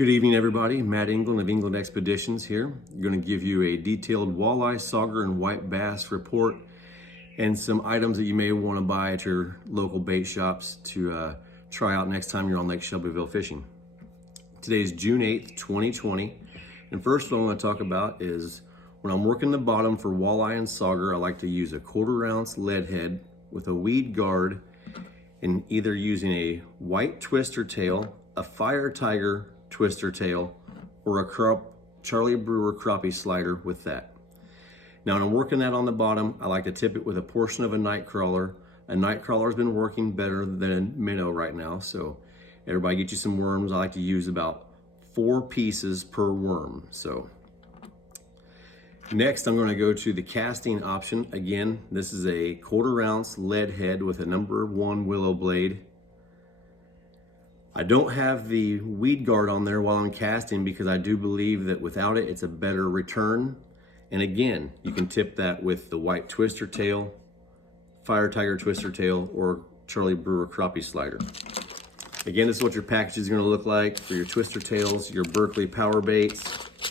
Good evening, everybody. Matt England of England Expeditions here. I'm going to give you a detailed walleye, sauger, and white bass report and some items that you may want to buy at your local bait shops to try out next time you're on Lake Shelbyville fishing. Today is June 8th, 2020. And first what I want to talk about is when I'm working the bottom for walleye and sauger, I like to use a 1/4 ounce lead head with a weed guard and either using a white twister tail, a fire tiger twister tail, or a Charlie Brewer crappie slider with that. Now when I'm working that on the bottom, I like to tip it with a portion of a night crawler. A night crawler has been working better than a minnow right now, so everybody get you some worms. I like to use about 4 pieces per worm. So next I'm going to go to the casting option. Again, this is a 1/4 ounce lead head with a number 1 willow blade. I don't have the weed guard on there while I'm casting because I do believe that without it, it's a better return. And again, you can tip that with the white twister tail, fire tiger twister tail, or Charlie Brewer crappie slider. Again, this is what your package is going to look like for your twister tails, your Berkley power baits,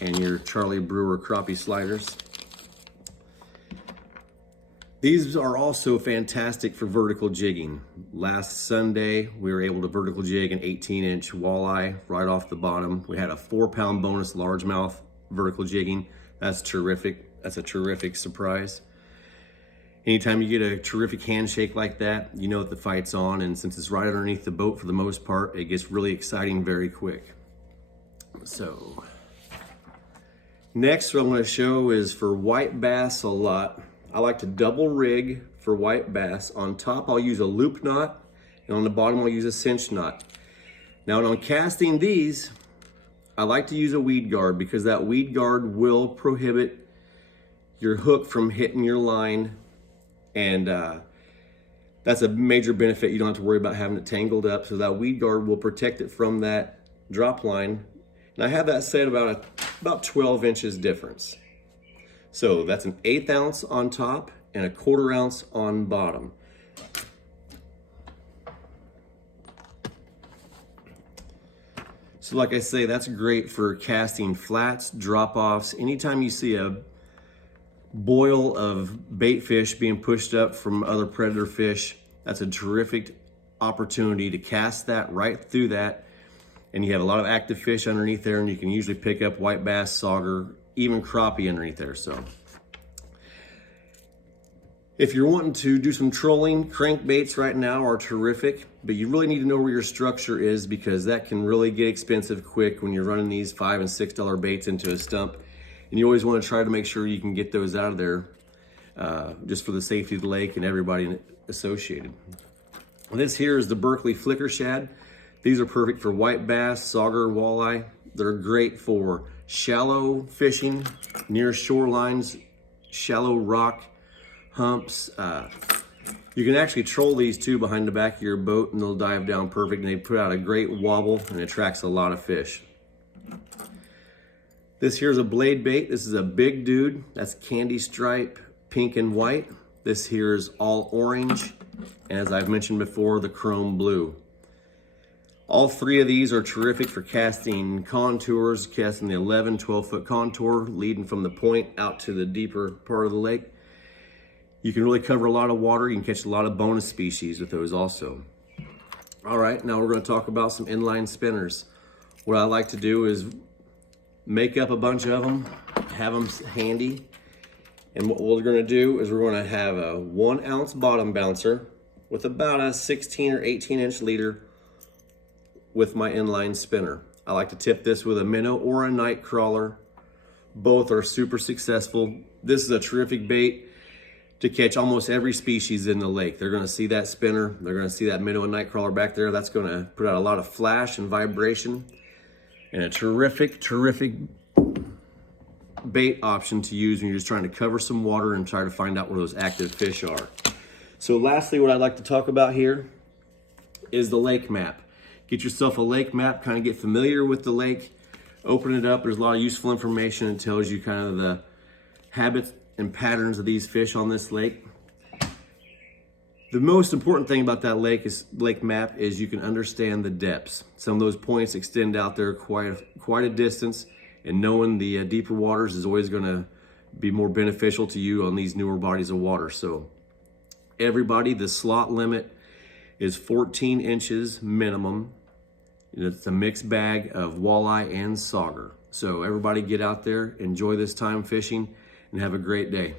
and your Charlie Brewer crappie sliders. These are also fantastic for vertical jigging. Last Sunday, we were able to vertical jig an 18-inch walleye right off the bottom. We had a 4-pound bonus largemouth vertical jigging. That's terrific. That's a terrific surprise. Anytime you get a terrific handshake like that, you know that the fight's on, and since it's right underneath the boat for the most part, it gets really exciting very quick. So, next what I'm going to show is for white bass a lot. I like to double rig for white bass. On top, I'll use a loop knot, and on the bottom, I'll use a cinch knot. Now, when I'm casting these, I like to use a weed guard because that weed guard will prohibit your hook from hitting your line, and that's a major benefit. You don't have to worry about having it tangled up, so that weed guard will protect it from that drop line. And I have that set about 12 inches difference. So that's an 1/8 ounce on top and a 1/4 ounce on bottom. So like I say, that's great for casting flats, drop-offs. Anytime you see a boil of bait fish being pushed up from other predator fish, that's a terrific opportunity to cast that right through that. And you have a lot of active fish underneath there, and you can usually pick up white bass, sauger, even crappie underneath there. So if you're wanting to do some trolling, crankbaits right now are terrific, but you really need to know where your structure is because that can really get expensive quick when you're running these $5 and $6 baits into a stump. And you always want to try to make sure you can get those out of there just for the safety of the lake and everybody associated. This here is the Berkley flicker shad. These are perfect for white bass, sauger, walleye. They're great for shallow fishing, near shorelines, shallow rock humps. You can actually troll these too behind the back of your boat and they'll dive down perfect, and they put out a great wobble and attracts a lot of fish. This here's a blade bait. This is a big dude. That's candy stripe, pink and white. This here is all orange. And as I've mentioned before, the chrome blue. All 3 of these are terrific for casting contours, casting the 11, 12-foot contour, leading from the point out to the deeper part of the lake. You can really cover a lot of water. You can catch a lot of bonus species with those also. All right, now we're going to talk about some inline spinners. What I like to do is make up a bunch of them, have them handy. And what we're going to do is we're going to have a 1 ounce bottom bouncer with about a 16 or 18 inch leader with my inline spinner. I like to tip this with a minnow or a night crawler. Both are super successful. This is a terrific bait to catch almost every species in the lake. They're gonna see that spinner, they're gonna see that minnow and night crawler back there. That's gonna put out a lot of flash and vibration, and a terrific bait option to use when you're just trying to cover some water and try to find out where those active fish are. So lastly, what I'd like to talk about here is the lake map. Get yourself a lake map, kind of get familiar with the lake, open it up. There's a lot of useful information. It tells you kind of the habits and patterns of these fish on this lake. The most important thing about that lake map is you can understand the depths. Some of those points extend out there quite a distance, and knowing the deeper waters is always going to be more beneficial to you on these newer bodies of water. So everybody, the slot limit is 14 inches minimum. It's a mixed bag of walleye and sauger. So everybody get out there, enjoy this time fishing, and have a great day.